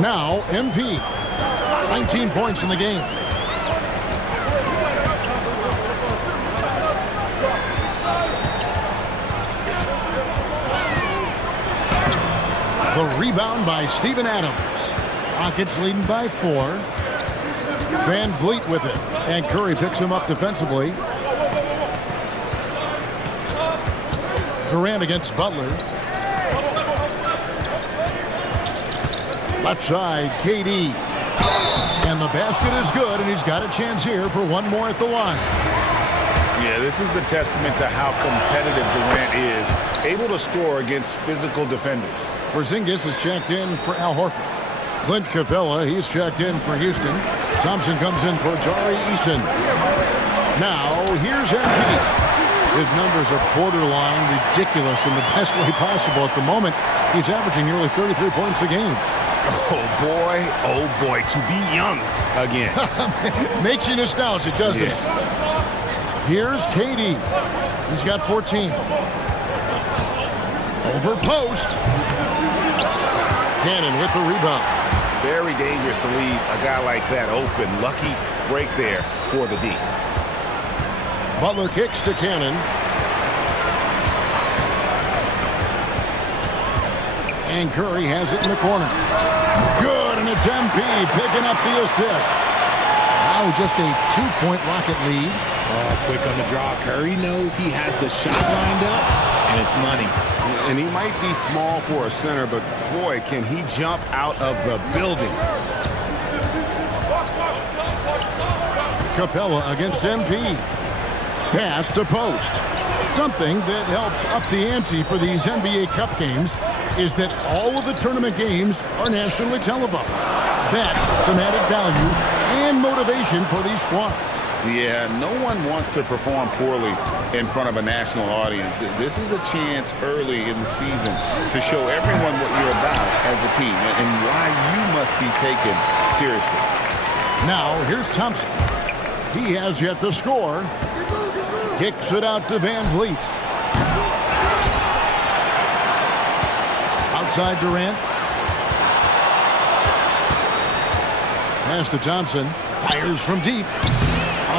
Now MP. 19 points in the game. The rebound by Steven Adams. Rockets leading by 4. Van Vliet with it. And Curry picks him up defensively. Durant against Butler. Left side, KD. And the basket is good, and he's got a chance here for one more at the line. Yeah, this is a testament to how competitive Durant is. Able to score against physical defenders. Porzingis is checked in for Al Horford. Clint Capella, he's checked in for Houston. Thompson comes in for Jari Eason. Now, here's MP. His numbers are borderline ridiculous in the best way possible at the moment. He's averaging nearly 33 points a game. Oh boy, to be young again. Makes you nostalgic, doesn't it? Here's KD. He's got 14. Over post. Cannon with the rebound. Very dangerous to leave a guy like that open. Lucky break there for the D. Butler kicks to Cannon. And Curry has it in the corner. Good, and it's MP picking up the assist. Now just a 2-point Rocket lead. Quick on the draw. Curry knows he has the shot lined up, and it's money. And he might be small for a center, but boy, can he jump out of the building. Capella against MP. Pass to post. Something that helps up the ante for these NBA Cup games is that all of the tournament games are nationally televised. That's some added value and motivation for these squads. Yeah, no one wants to perform poorly in front of a national audience. This is a chance early in the season to show everyone what you're about as a team and why you must be taken seriously. Now, here's Thompson. He has yet to score. Kicks it out to Van Vliet. Outside Durant. Pass to Thompson. Fires from deep.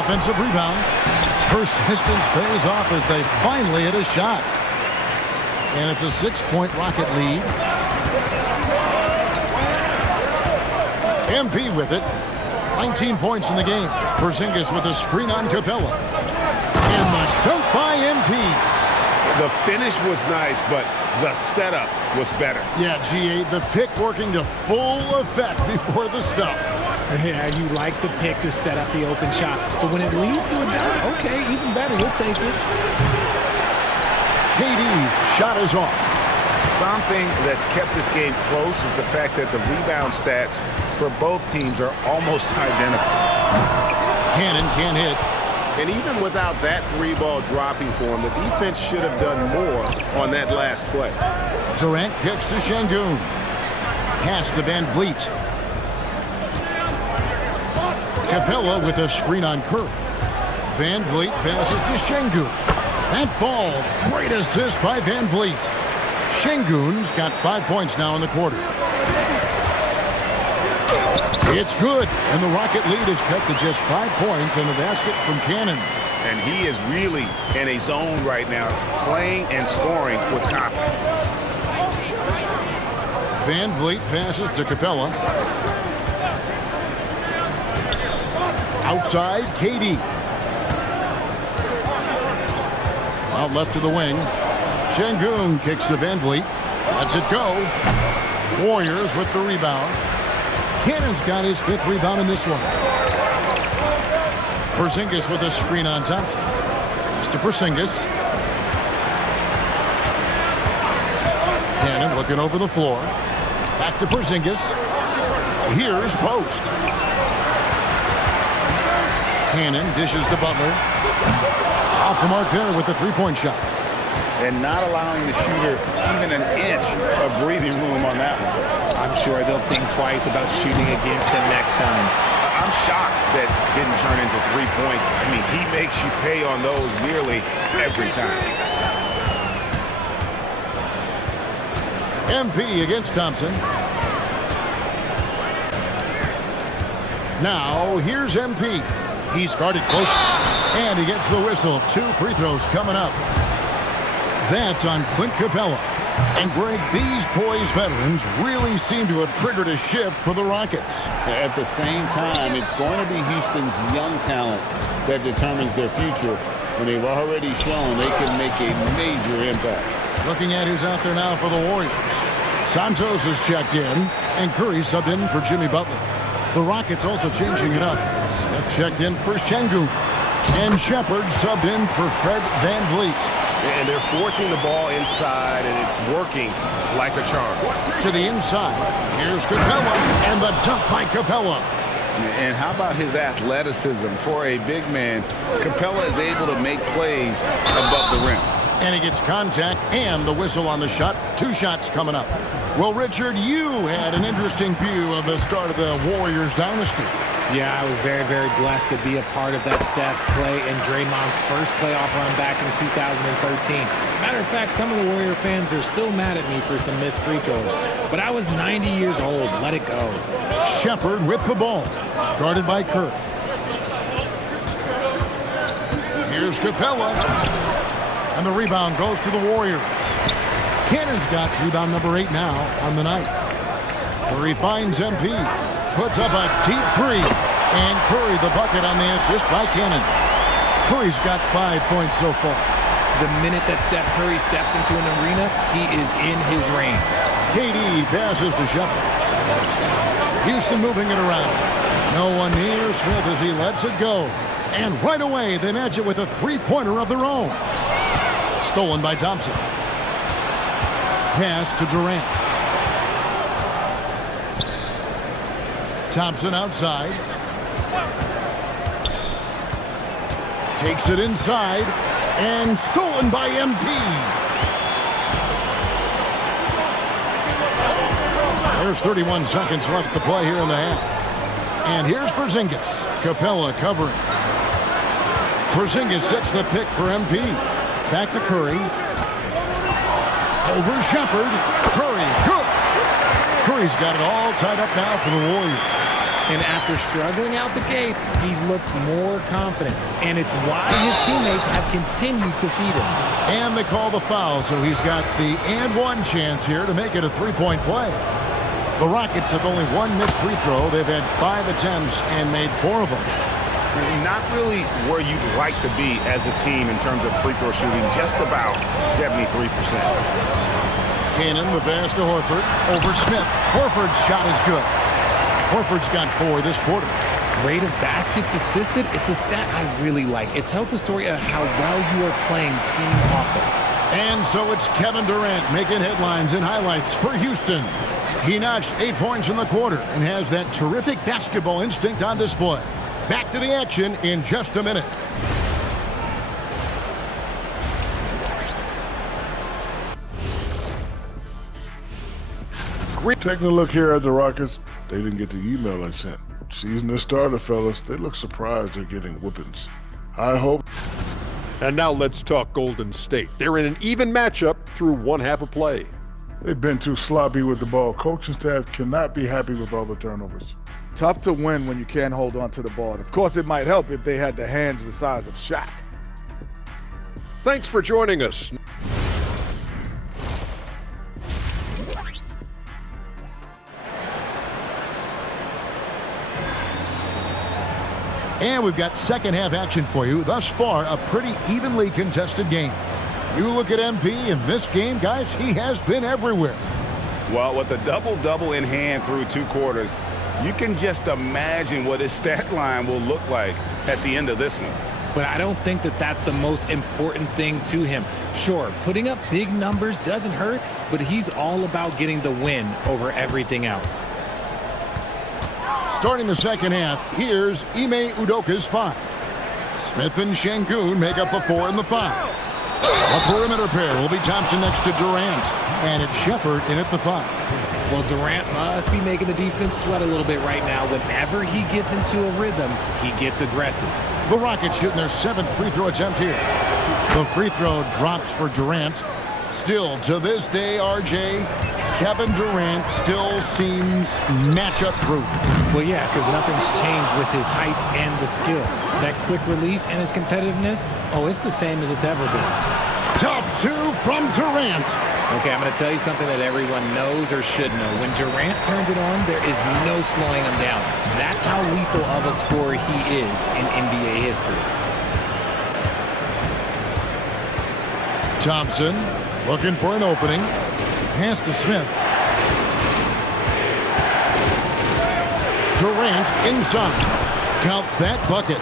Offensive rebound. Persistence pays off as they finally hit a shot. And it's a 6-point Rocket lead. MP with it. 19 points in the game. Porzingis with a screen on Capella. And the dunk by MP. The finish was nice, but the setup was better. Yeah, G.A., the pick working to full effect before the stuff. Yeah, you like the pick to set up the open shot, but when it leads to a dunk, okay, even better, you'll take it. KD's shot is off. Something that's kept this game close is the fact that the rebound stats for both teams are almost identical. Cannon can't hit. And even without that 3-ball dropping for him, the defense should have done more on that last play. Durant kicks to Şengün. Pass to Van Vliet. Capella with a screen on Curry. Van Vliet passes to Şengün. That falls. Great assist by Van Vliet. Şengün's got 5 points now in the quarter. It's good, and the Rocket lead is cut to just 5 points and the basket from Cannon. And he is really in a zone right now, playing and scoring with confidence. Van Vliet passes to Capella. Outside, KD. Out left to the wing. Şengün kicks to Van Vliet. Lets it go. Warriors with the rebound. Cannon's got his 5th rebound in this one. Porzingis with a screen on Thompson. Pass to Porzingis. Cannon looking over the floor. Back to Porzingis. Here's post. Cannon dishes to Butler. Off the mark there with the 3-point shot. And not allowing the shooter even an inch of breathing room on that one. I'm sure they'll think twice about shooting against him next time. I'm shocked that didn't turn into 3 points. I mean, he makes you pay on those nearly every time. MP against Thompson. Now, here's MP. He's guarded close, and he gets the whistle. 2 free throws coming up. That's on Clint Capella. And, Greg, these poised veterans really seem to have triggered a shift for the Rockets. At the same time, it's going to be Houston's young talent that determines their future, and they've already shown they can make a major impact. Looking at who's out there now for the Warriors. Santos is checked in, and Curry subbed in for Jimmy Butler. The Rockets also changing it up. Smith checked in for Şengün, and Shepard subbed in for Fred VanVleet. And they're forcing the ball inside, and it's working like a charm. To the inside. Here's Capella, and the dunk by Capella. And how about his athleticism? For a big man, Capella is able to make plays above the rim. And he gets contact and the whistle on the shot. 2 shots coming up. Well, Richard, you had an interesting view of the start of the Warriors dynasty. Yeah, I was very, very blessed to be a part of that Steph, Clay, and Draymond's first playoff run back in 2013. Matter of fact, some of the Warrior fans are still mad at me for some missed free throws. But I was 90 years old. Let it go. Shepard with the ball. Guarded by Curry. Here's Capella. And the rebound goes to the Warriors. Cannon's got rebound number 8 now on the night. Curry finds MP. Puts up a deep 3. And Curry the bucket on the assist by Cannon. Curry's got 5 points so far. The minute that Steph Curry steps into an arena, he is in his range. KD passes to Shepard. Houston moving it around. No one near Smith as he lets it go. And right away, they match it with a 3-pointer of their own. Stolen by Thompson. Pass to Durant. Thompson outside. Takes it inside. And stolen by MP. There's 31 seconds left to play here in the half. And here's Porzingis. Capella covering. Porzingis sets the pick for MP. Back to Curry. Over Shepard. Curry, good. Curry's got it all tied up now for the Warriors. And after struggling out the gate, he's looked more confident. And it's why his teammates have continued to feed him. And they call the foul, so he's got the and one chance here to make it a 3-point play. The Rockets have only 1 missed free throw. They've had 5 attempts and made 4 of them. Not really where you'd like to be as a team in terms of free throw shooting, just about 73%. Cannon, the pass to Horford. Over Smith. Horford's shot is good. Horford's got 4 this quarter. Rate of baskets assisted, it's a stat I really like. It tells the story of how well you are playing team offense. And so it's Kevin Durant making headlines and highlights for Houston. He notched 8 points in the quarter and has that terrific basketball instinct on display. Back to the action in just a minute. Taking a look here at the Rockets, they didn't get the email I sent. Season has started, fellas. They look surprised they're getting whoopings. I hope. And now let's talk Golden State. They're in an even matchup through 1 half of play. They've been too sloppy with the ball. Coaching staff cannot be happy with all the turnovers. Tough to win when you can't hold on to the ball. And of course, it might help if they had the hands the size of Shaq. Thanks for joining us. And we've got second half action for you. Thus far, a pretty evenly contested game. You look at MP in this game, guys, he has been everywhere. Well, with a double-double in hand through 2 quarters, you can just imagine what his stat line will look like at the end of this one. But I don't think that that's the most important thing to him. Sure, putting up big numbers doesn't hurt, but he's all about getting the win over everything else. Starting the second half, here's Ime Udoka's 5. Smith and Şengün make up the 4 and the 5. A perimeter pair will be Thompson next to Durant, and it's Shepard in at the 5. Well, Durant must be making the defense sweat a little bit right now. Whenever he gets into a rhythm, he gets aggressive. The Rockets shooting their 7th free throw attempt here. The free throw drops for Durant. Still, to this day, RJ, Kevin Durant still seems matchup proof. Well, yeah, because nothing's changed with his height and the skill. That quick release and his competitiveness, oh, it's the same as it's ever been. Tough two from Durant. Okay, I'm going to tell you something that everyone knows or should know. When Durant turns it on, there is no slowing him down. That's how lethal of a scorer he is in NBA history. Thompson looking for an opening. Pass to Smith. Durant inside. Count that bucket.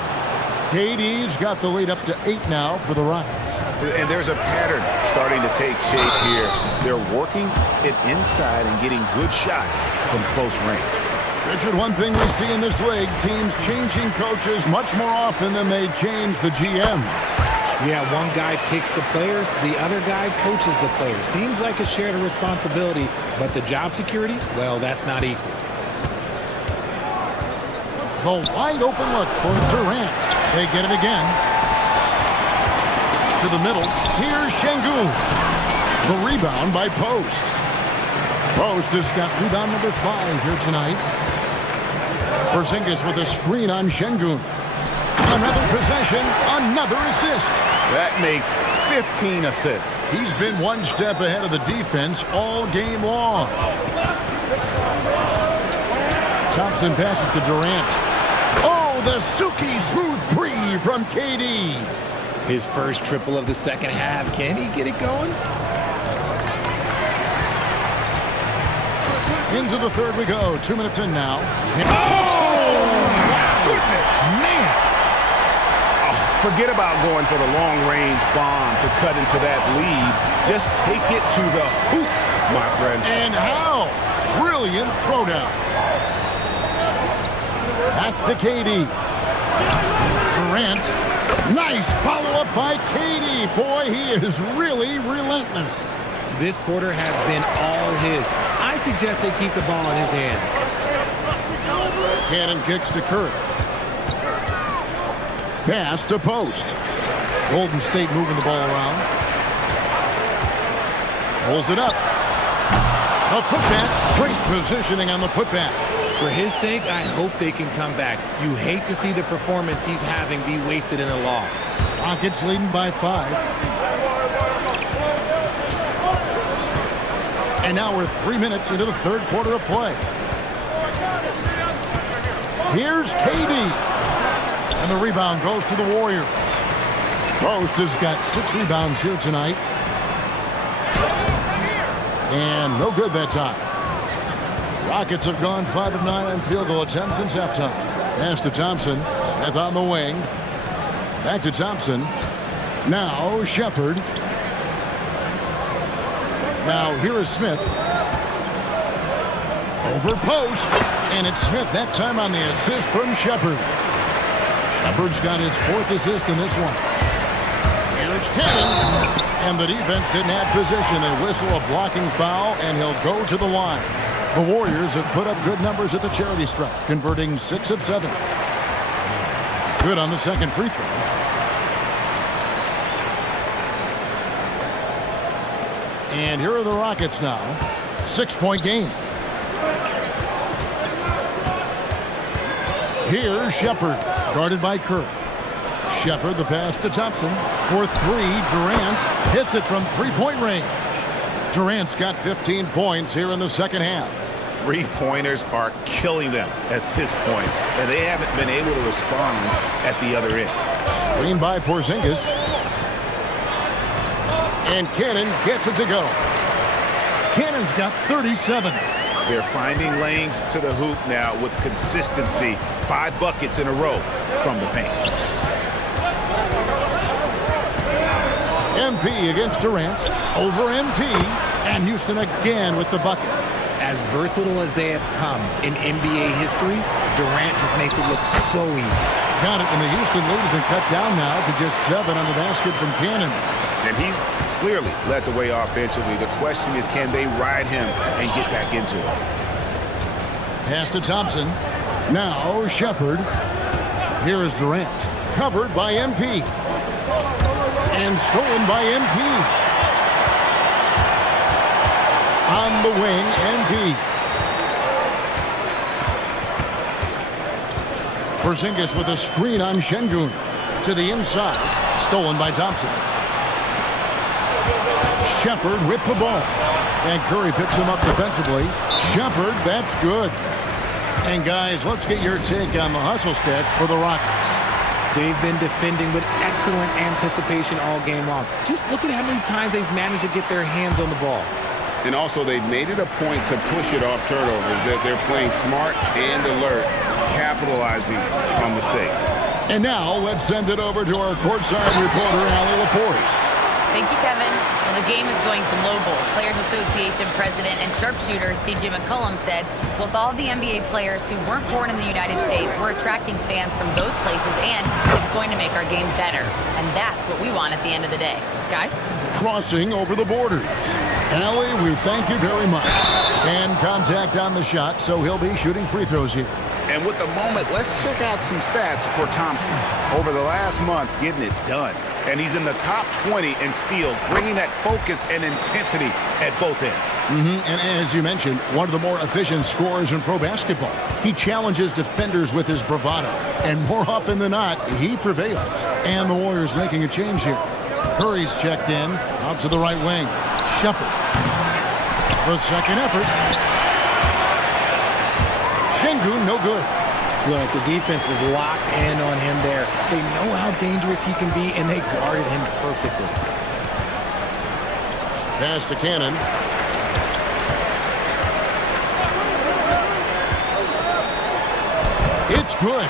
KD's got the lead up to 8 now for the Rockets. And there's a pattern starting to take shape here. They're working it inside and getting good shots from close range. Richard, one thing we see in this league, teams changing coaches much more often than they change the GM. Yeah, one guy picks the players, the other guy coaches the players. Seems like a shared responsibility, but the job security, well, that's not equal. The wide open look for Durant. They get it again. To the middle. Here's Şengün. The rebound by Post. Post has got rebound number 5 here tonight. Porzingis with a screen on Şengün. Another possession, another assist. That makes 15 assists. He's been one step ahead of the defense all game long. Thompson passes to Durant. Oh, the silky smooth 3 from KD. His first triple of the second half. Can he get it going? Into the third we go. 2 minutes in now. Oh, my goodness. Man. Forget about going for the long-range bomb to cut into that lead. Just take it to the hoop, my friend. And how? Brilliant throwdown. That's to KD. Durant. Nice follow-up by KD. Boy, he is really relentless. This quarter has been all his. I suggest they keep the ball in his hands. Cannon kicks to Curry. Pass to Post. Golden State moving the ball around. Pulls it up. A putback. Great positioning on the putback. For his sake, I hope they can come back. You hate to see the performance he's having be wasted in a loss. Rockets leading by 5. And now we're 3 minutes into the third quarter of play. Here's KD. And the rebound goes to the Warriors. Post has got 6 rebounds here tonight. And no good that time. Rockets have gone 5 of 9 on field goal attempts since halftime. Pass to Thompson. Smith on the wing. Back to Thompson. Now Shepard. Now here is Smith. Over Post. And it's Smith that time on the assist from Shepard. Shepard's got his 4th assist in this one. Here's Cannon. And the defense didn't have position. They whistle a blocking foul, and he'll go to the line. The Warriors have put up good numbers at the charity stripe, converting 6 of 7. Good on the second free throw. And here are the Rockets now. 6-point game. Here's Shepard, guarded by Kerr. Shepard, the pass to Thompson. For 3, Durant hits it from 3-point range. Durant's got 15 points here in the second half. 3-pointers are killing them at this point, and they haven't been able to respond at the other end. Screen by Porzingis. And Cannon gets it to go. Cannon's got 37. They're finding lanes to the hoop now with consistency. 5 buckets in a row from the paint. MP against Durant. Over MP. And Houston again with the bucket. As versatile as they have come in NBA history, Durant just makes it look so easy. Count it, and the Houston lead has been cut down now to just 7 on the basket from Cannon. And he's clearly led the way offensively. The question is, can they ride him and get back into it? Pass to Thompson. Now Shepard. Here is Durant. Covered by MP. And stolen by MP. On the wing, MP. Porzingis with a screen on Şengün. To the inside. Stolen by Thompson. Shepherd with the ball. And Curry picks him up defensively. Shepherd, that's good. And guys, let's get your take on the hustle stats for the Rockets. They've been defending with excellent anticipation all game long. Just look at how many times they've managed to get their hands on the ball. And also, they've made it a point to push it off turnovers. They're playing smart and alert, capitalizing on mistakes. And now, let's send it over to our courtside reporter, Allie LaForce. Thank you, Kevin. Well, the game is going global. Players Association President and sharpshooter C.J. McCollum said, with all the NBA players who weren't born in the United States, we're attracting fans from those places, and it's going to make our game better. And that's what we want at the end of the day. Guys? Crossing over the border. Allie, we thank you very much. And contact on the shot, so he'll be shooting free throws here. And with the moment, let's check out some stats for Thompson. Over the last month, getting it done. And he's in the top 20 in steals, bringing that focus and intensity at both ends. And as you mentioned, one of the more efficient scorers in pro basketball. He challenges defenders with his bravado. And more often than not, he prevails. And the Warriors making a change here. Curry's checked in, out to the right wing. Shepherd. The second effort. Şengün, no good. Look, the defense was locked in on him there. They know how dangerous he can be, and they guarded him perfectly. Pass to Cannon. It's good.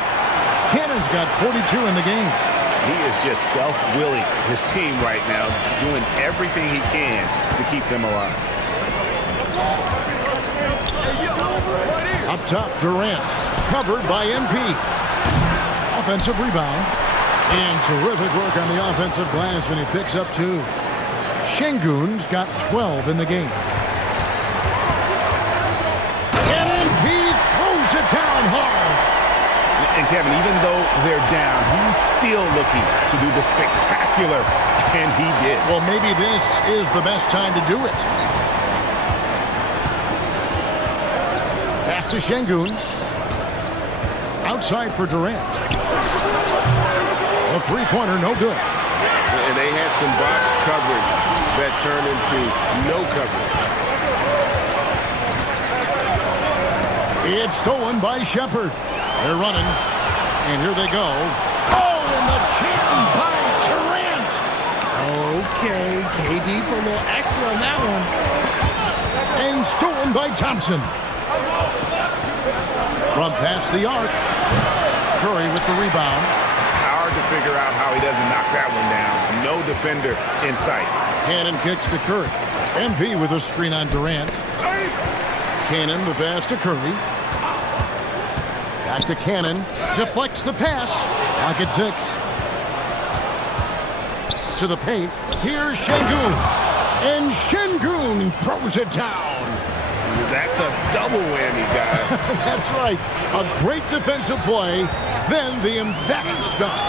Cannon's got 42 in the game. He is just self-willing his team right now, doing everything he can to keep them alive. Up top, Durant. Covered by MP. Offensive rebound. And terrific work on the offensive glass, and he picks up 2. Şengün's got 12 in the game. And MP throws it down hard. And Kevin, even though they're down, he's still looking to do the spectacular, and he did. Well, maybe this is the best time to do it. Pass to Şengün. Outside for Durant. A three-pointer, no good. And they had some botched coverage that turned into no coverage. It's stolen by Shepherd. They're running, and here they go. Oh, and the jam by Durant. Okay, KD for a little extra on that one. And stolen by Thompson. From past the arc. Curry with the rebound. Hard to figure out how he doesn't knock that one down. No defender in sight. Cannon kicks to Curry. MP with a screen on Durant. Cannon, the pass to Curry. Back to Cannon. Deflects the pass. Lock at 6. To the paint. Here's Şengün. And Şengün throws it down. That's a double whammy, guys. That's right. A great defensive play, then the emphatic stuff.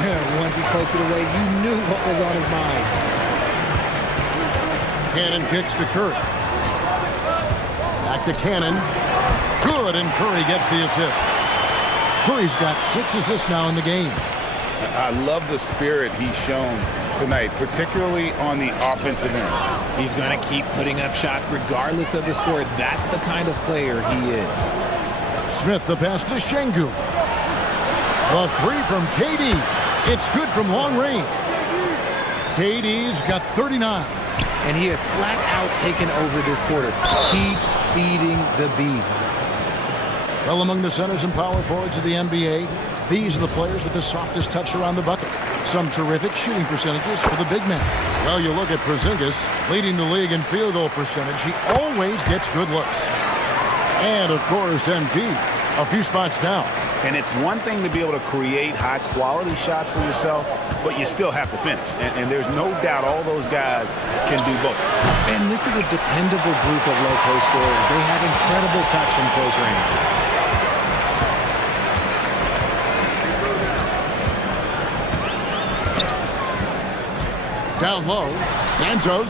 Yeah, once he poked it away, you knew what was on his mind. Cannon kicks to Curry. Back to Cannon. Good, and Curry gets the assist. Curry's got 6 assists now in the game. I love the spirit he's shown tonight, particularly on the offensive end. He's going to keep putting up shots regardless of the score. That's the kind of player he is. Smith, the pass to Şengün. The 3 from KD. It's good from long range. KD's got 39. And he has flat out taken over this quarter. Keep feeding the beast. Well, among the centers and power forwards of the NBA, these are the players with the softest touch around the bucket. Some terrific shooting percentages for the big man. Well, you look at Porzingis, leading the league in field goal percentage. He always gets good looks. And, of course, MP, a few spots down. And it's one thing to be able to create high-quality shots for yourself, but you still have to finish. And there's no doubt all those guys can do both. And this is a dependable group of low-post scorers. They have incredible touch from close range. Down low, Santos,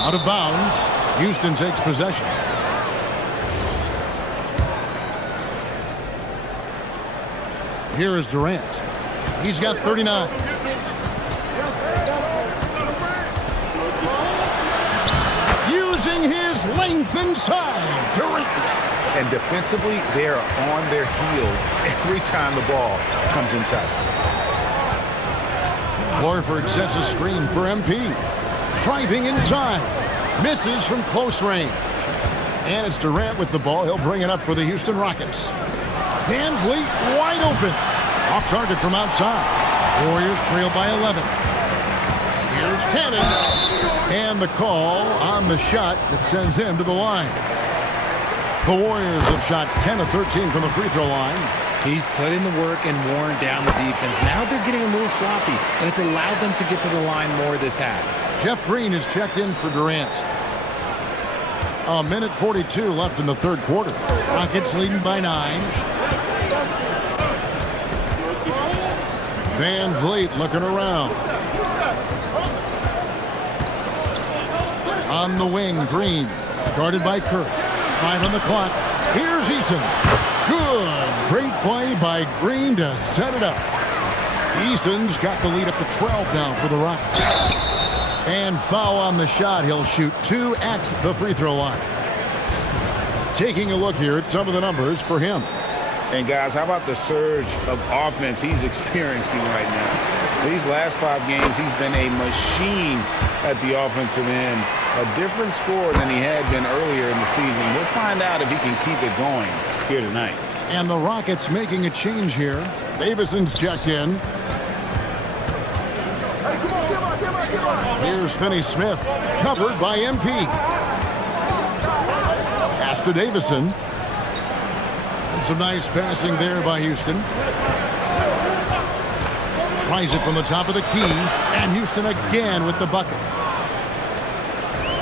out of bounds, Houston takes possession. Here is Durant. He's got 39. Using his length inside. Durant. And defensively, they're on their heels every time the ball comes inside. Horford sets a screen for MP. Driving inside. Misses from close range. And it's Durant with the ball. He'll bring it up for the Houston Rockets. Van Vliet wide open. Off target from outside. Warriors trail by 11. Here's Cannon. And the call on the shot that sends him to the line. The Warriors have shot 10 of 13 from the free throw line. He's put in the work and worn down the defense. Now they're getting a little sloppy, and it's allowed them to get to the line more this half. Jeff Green is checked in for Durant. A minute 42 left in the third quarter. Rockets leading by 9. Van Vliet looking around. On the wing, Green. Guarded by Kirk. 5 on the clock. Here's Eason. Good. Great play by Green to set it up. Eason's got the lead up to 12 now for the Rockets. And foul on the shot. He'll shoot 2 at the free throw line. Taking a look here at some of the numbers for him. And guys, how about the surge of offense he's experiencing right now? These last 5 games, he's been a machine at the offensive end. A different score than he had been earlier in the season. We'll find out if he can keep it going here tonight. And the Rockets making a change here. Davison's checked in. Here's Finney-Smith, covered by MP. Pass to Davison. And some nice passing there by Houston. Tries it from the top of the key, and Houston again with the bucket.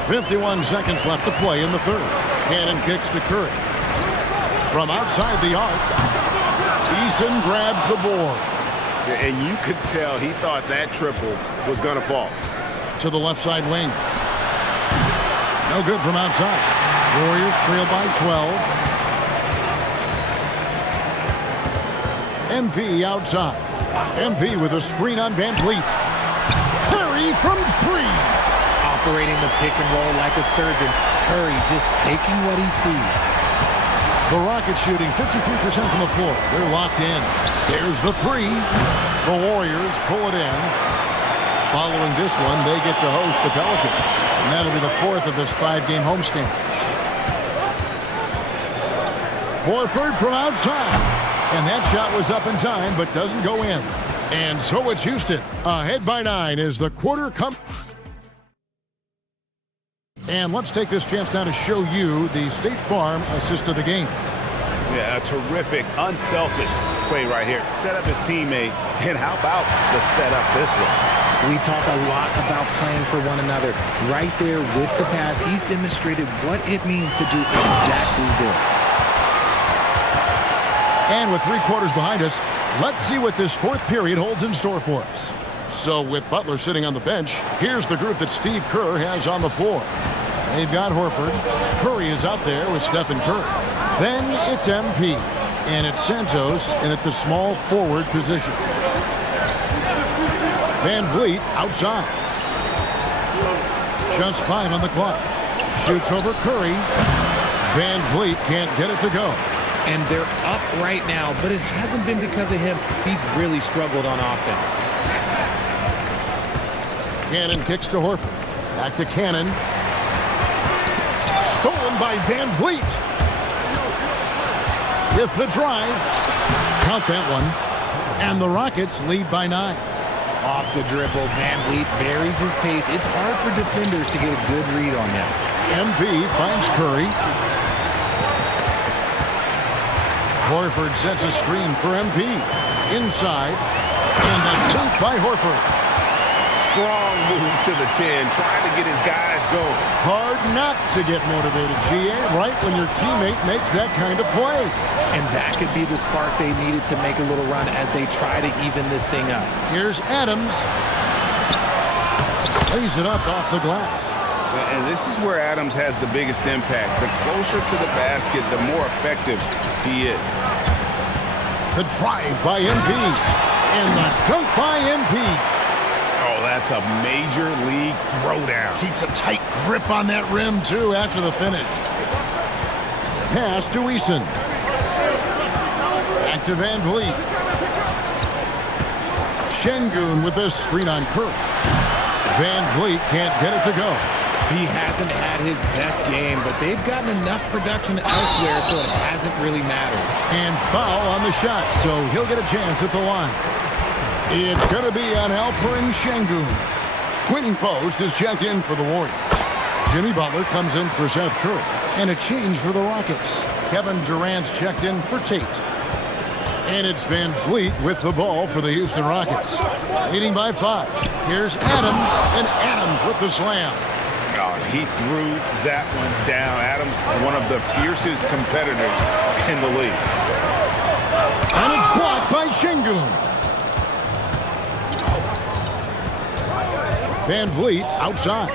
51 seconds left to play in the third. Cannon kicks to Curry. From outside the arc, Eason grabs the board. And you could tell he thought that triple was going to fall. To the left side wing. No good from outside. Warriors trail by 12. MP outside. MP with a screen on Van Vliet. Curry from 3. Operating the pick and roll like a surgeon. Curry just taking what he sees. The Rockets shooting 53% from the floor. They're locked in. There's the 3. The Warriors pull it in. Following this one, they get to host the Pelicans. And that'll be the 4th of this 5-game homestand. Horford from outside. And that shot was up in time, but doesn't go in. And so it's Houston. Ahead by 9 as the quarter comes. And let's take this chance now to show you the State Farm assist of the game. Yeah, a terrific, unselfish play right here. Set up his teammate, and how about the setup this one? We talk a lot about playing for one another. Right there with the pass, he's demonstrated what it means to do exactly this. And with 3 quarters behind us, let's see what this 4th period holds in store for us. So with Butler sitting on the bench, here's the group that Steve Kerr has on the floor. They've got Horford. Curry is out there with Stephen Curry. Then it's MP. And it's Santos in at the small forward position. Van Vliet outside. Just 5 on the clock. Shoots over Curry. Van Vliet can't get it to go. And they're up right now, but it hasn't been because of him. He's really struggled on offense. Cannon kicks to Horford. Back to Cannon. Stolen by Van Vliet. With the drive. Count that one. And the Rockets lead by 9. Off the dribble, Van Vliet varies his pace. It's hard for defenders to get a good read on him. MP finds Curry. Horford sets a screen for MP. Inside. And the dunk by Horford. Strong move to the 10, trying to get his guys going. Hard not to get motivated, G.A., right when your teammate makes that kind of play. And that could be the spark they needed to make a little run as they try to even this thing up. Here's Adams. Lays it up off the glass. And this is where Adams has the biggest impact. The closer to the basket, the more effective he is. The drive by MP. And the dunk by MP. Oh, that's a major league throwdown. Keeps a tight grip on that rim, too, after the finish. Pass to Eason. Back to Van Vliet. Şengün with a screen on Curry. Van Vliet can't get it to go. He hasn't had his best game, but they've gotten enough production elsewhere, so it hasn't really mattered. And foul on the shot, so he'll get a chance at the line. It's going to be on Alperen Şengün. Quentin Post is checked in for the Warriors. Jimmy Butler comes in for Seth Curry. And a change for the Rockets. Kevin Durant's checked in for Tate. And it's Van Vliet with the ball for the Houston Rockets. Leading by 5. Here's Adams, and Adams with the slam. Oh, he threw that one down. Adams, one of the fiercest competitors in the league. And it's blocked by Şengün. Van Vliet outside.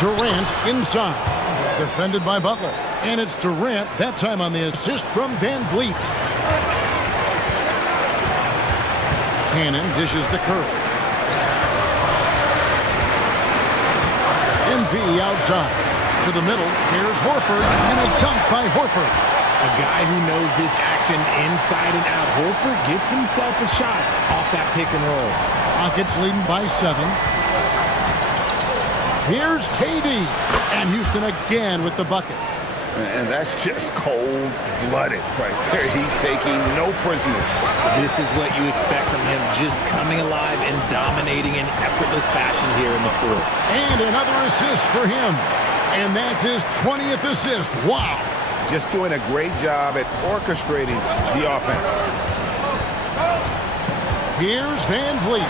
Durant inside. Defended by Butler. And it's Durant, that time on the assist from Van Vliet. Cannon dishes to Curry. MP outside. To the middle, here's Horford, and a dunk by Horford. A guy who knows this action inside and out. Horford gets himself a shot off that pick and roll. Rockets leading by 7. Here's KD, and Houston again with the bucket. And that's just cold-blooded right there. He's taking no prisoners. This is what you expect from him, just coming alive and dominating in effortless fashion here in the fourth. And another assist for him. And that's his 20th assist. Wow. Just doing a great job at orchestrating the offense. Here's Van Vliet.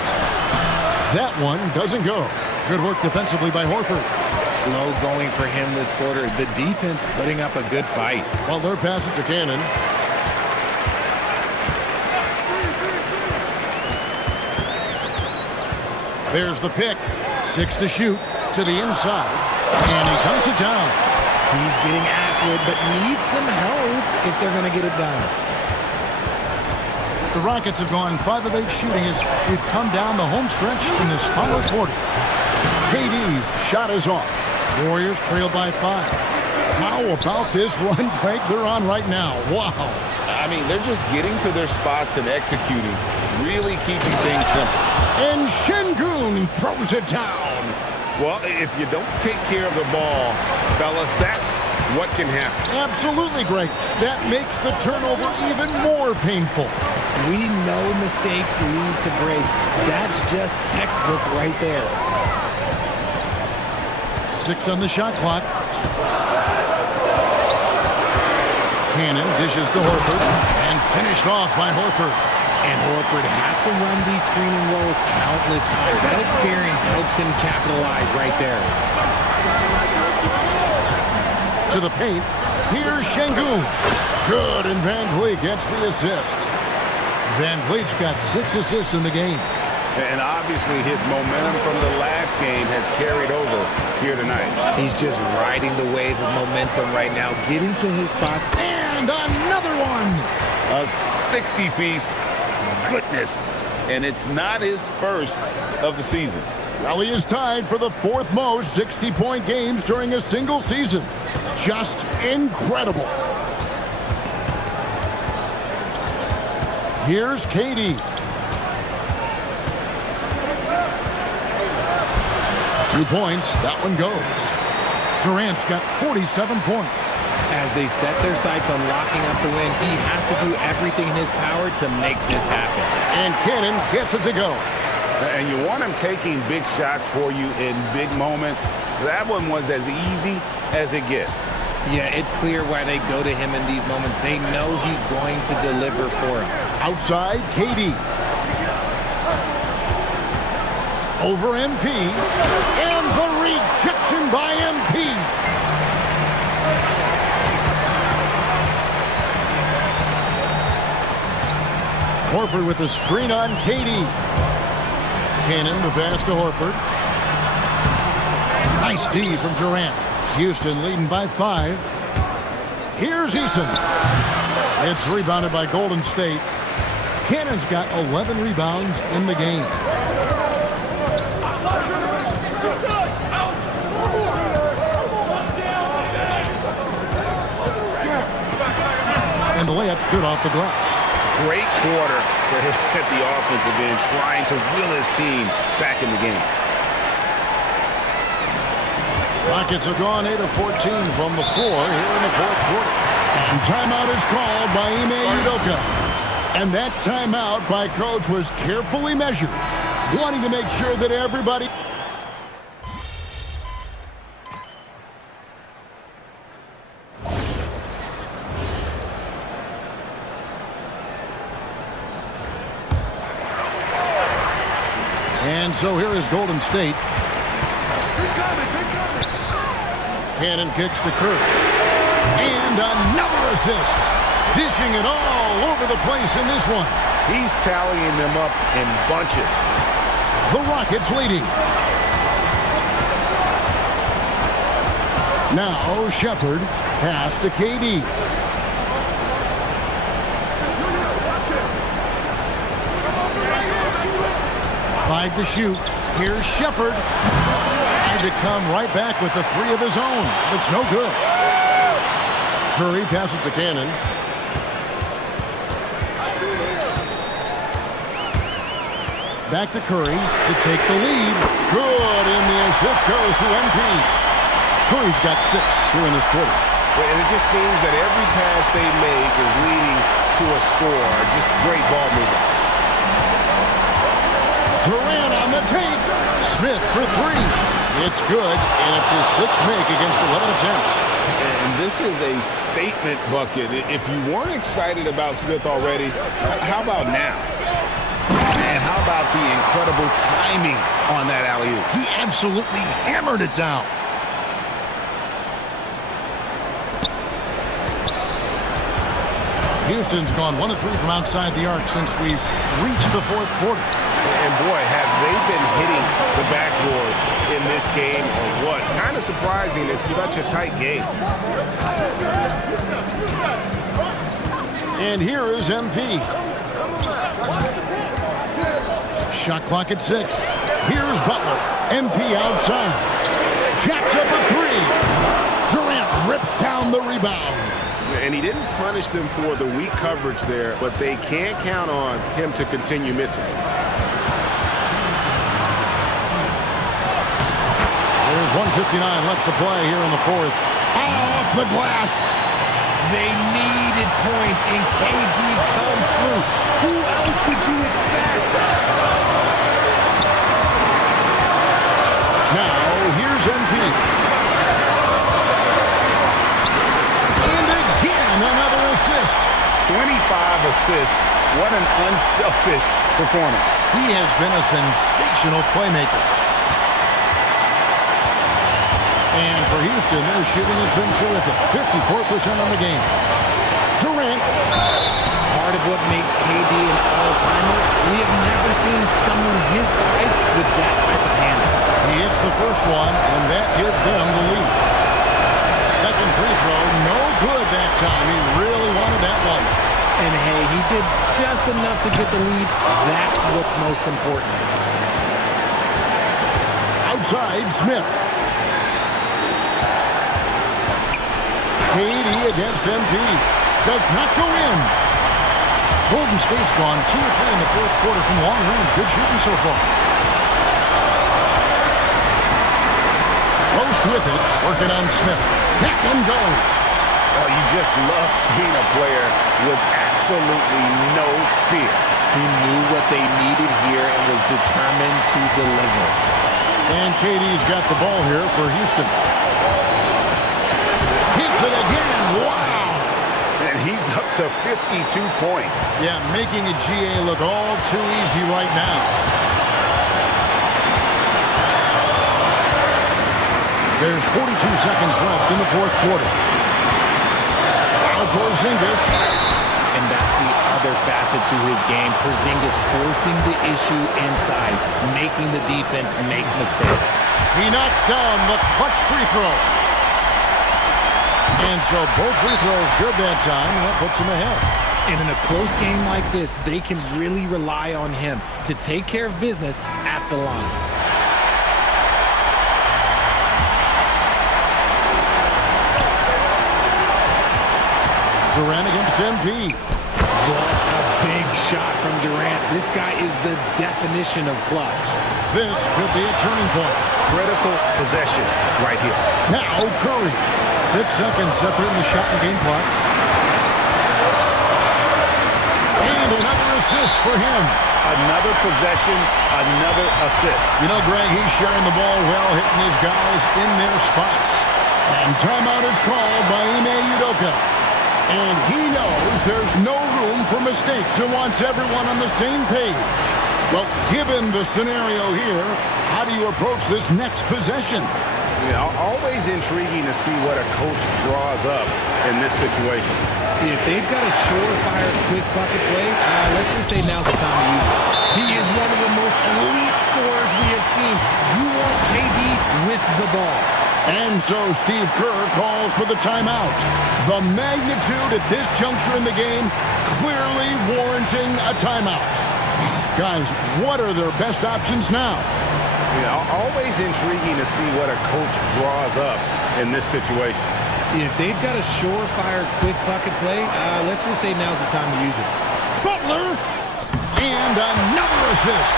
That one doesn't go. Good work defensively by Horford. Slow going for him this quarter. The defense putting up a good fight. Butler passes to Cannon. There's the pick. 6 to shoot. To the inside. And he dunks it down. He's getting after it, but needs some help if they're going to get it done. The Rockets have gone 5 of 8 shooting as we've come down the home stretch in this final quarter. KD's shot is off. Warriors trail by 5. How about this run break they're on right now? Wow. I mean, they're just getting to their spots and executing, really keeping things simple. And Şengün throws it down. Well, if you don't take care of the ball, fellas, that's what can happen. Absolutely, Greg. That makes the turnover even more painful. We know mistakes lead to breaks. That's just textbook right there. 6 on the shot clock. Cannon dishes to Horford and finished off by Horford. And Horford has to run these screening rolls countless times. That experience helps him capitalize right there. To the paint. Here's Şengün. Good, and Van Vliet gets the assist. Van Vliet's got 6 assists in the game. And obviously his momentum from the last game has carried over here tonight. He's just riding the wave of momentum right now, getting to his spots. And another one. A 60-piece. Goodness. And it's not his first of the season. Well, he is tied for the 4th most 60-point games during a single season. Just incredible. Here's KD. 2 points. That one goes. Durant's got 47 points. As they set their sights on locking up the win, he has to do everything in his power to make this happen. And Cannon gets it to go. And you want him taking big shots for you in big moments. That one was as easy as it gets. Yeah, it's clear why they go to him in these moments. They know he's going to deliver for them. Outside, KD. Over MP. And the rejection by MP. Horford with the screen on KD. Cannon, the pass to Horford. Nice D from Durant. Houston leading by 5. Here's Eason. It's rebounded by Golden State. Cannon's got 11 rebounds in the game. And the layup's good off the glass. Great quarter for him at the offensive end, trying to will his team back in the game. Rockets have gone 8 of 14 from the floor here in the fourth quarter. And timeout is called by Ime Udoka. And that timeout by Coach was carefully measured, wanting to make sure that everybody... And so here is Golden State. Cannon kicks to Curry. And another assist. Dishing it all over the place in this one. He's tallying them up in bunches. The Rockets leading. Now Shepard. Pass to KD. Five to shoot. Here's Shepard. Tried to come right back with the 3 of his own. It's no good. Curry passes to Cannon. Back to Curry to take the lead. Good, and the assist goes to MP. Curry's got 6 here in this quarter. And it just seems that every pass they make is leading to a score. Just great ball movement. Durant on the take. Smith for 3. It's good, and it's his 6th make against 11 attempts. And this is a statement bucket. If you weren't excited about Smith already, how about now? And how about the incredible timing on that alley-oop? He absolutely hammered it down. Houston's gone 1 of 3 from outside the arc since we've reached the fourth quarter. And boy, have they been hitting the backboard in this game or what? Kind of surprising. It's such a tight game. And here is MP. Shot clock at 6. Here's Butler. MP outside. Jacks up a 3. Durant rips down the rebound. And he didn't punish them for the weak coverage there, but they can't count on him to continue missing. There's 1:59 left to play here in the fourth. Off the glass. They needed points, and KD comes through. Who else did you expect? Now, here's MP. And again, another assist. 25 assists. What an unselfish performance. He has been a sensational playmaker. And for Houston, their shooting has been terrific. 54% on the game. Durant. Part of what makes KD an all-timer, we have never seen someone his size with that type of handle. He hits the first one, and that gives them the lead. Second free throw, no good that time. He really wanted that one. And hey, he did just enough to get the lead. That's what's most important. Outside, Smith. KD against MP. Does not go in. Golden State's gone 2 of 3 in the fourth quarter from long range. Good shooting so far. Post with it. Working on Smith. That one go. Oh, you just love seeing a player with absolutely no fear. He knew what they needed here and was determined to deliver. And KD's got the ball here for Houston. Hits it again. Wow. And he's up to 52 points. Yeah, making a GA look all too easy right now. There's 42 seconds left in the fourth quarter. Now Porzingis. And that's the another facet to his game. Porzingis forcing the issue inside, making the defense make mistakes. He knocks down the clutch free throw. And so both free throws good that time, and that puts him ahead. And in a close game like this, they can really rely on him to take care of business at the line. Durant against MP. What a big shot from Durant. This guy is the definition of clutch. This could be a turning point. Critical possession right here. Now Curry. 6 seconds separating the shot and game clocks. And another assist for him. Another possession, another assist. You know, Greg, he's sharing the ball well, hitting his guys in their spots. And timeout is called by Ime Udoka. And he knows there's no room for mistakes and wants everyone on the same page. Well, given the scenario here, how do you approach this next possession? You know, always intriguing to see what a coach draws up in this situation. If they've got a surefire quick bucket play, let's just say now's the time to use it. He is one of the most elite scorers we have seen. You want KD with the ball. And so Steve Kerr calls for the timeout. The magnitude at this juncture in the game clearly warranting a timeout. Guys, what are their best options now? You know, always intriguing to see what a coach draws up in this situation. If they've got a surefire quick bucket play, let's just say now's the time to use it. Butler! And another assist.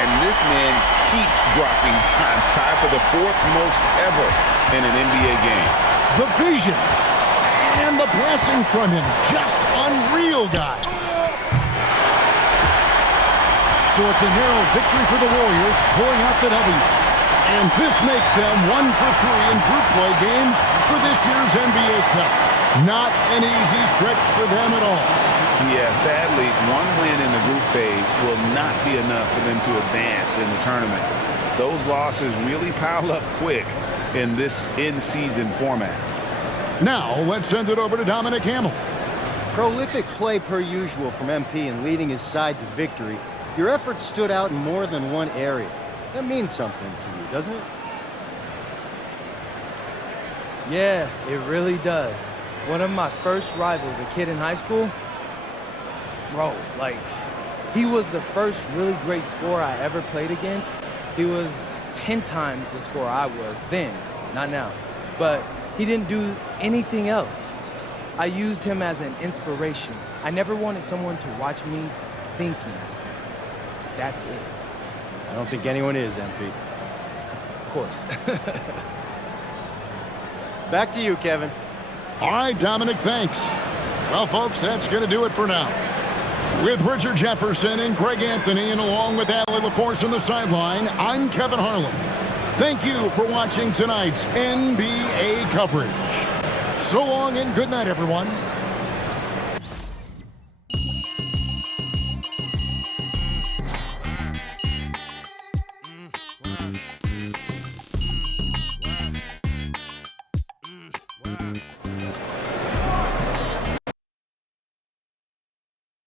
And this man keeps dropping time, tied for the 4th most ever in an NBA game. The vision and the passing from him, just unreal, guys. So it's a narrow victory for the Warriors, pulling out the W. And this makes them 1 for 3 in group play games for this year's NBA Cup. Not an easy stretch for them at all. Yeah, sadly, one win in the group phase will not be enough for them to advance in the tournament. Those losses really pile up quick in this in-season format. Now, let's send it over to Dominic Hamill. Prolific play per usual from MP in leading his side to victory. Your effort stood out in more than one area. That means something to you, doesn't it? Yeah, it really does. One of my first rivals, a kid in high school, bro, like, he was the first really great scorer I ever played against. He was 10 times the scorer I was then, not now. But he didn't do anything else. I used him as an inspiration. I never wanted someone to watch me thinking. That's it. I don't think anyone is, MP. Of course. Back to you, Kevin. All right, Dominic, thanks. Well, folks, that's going to do it for now. With Richard Jefferson and Craig Anthony, and along with Allie LaForce on the sideline, I'm Kevin Harlan. Thank you for watching tonight's NBA coverage. So long and good night, everyone.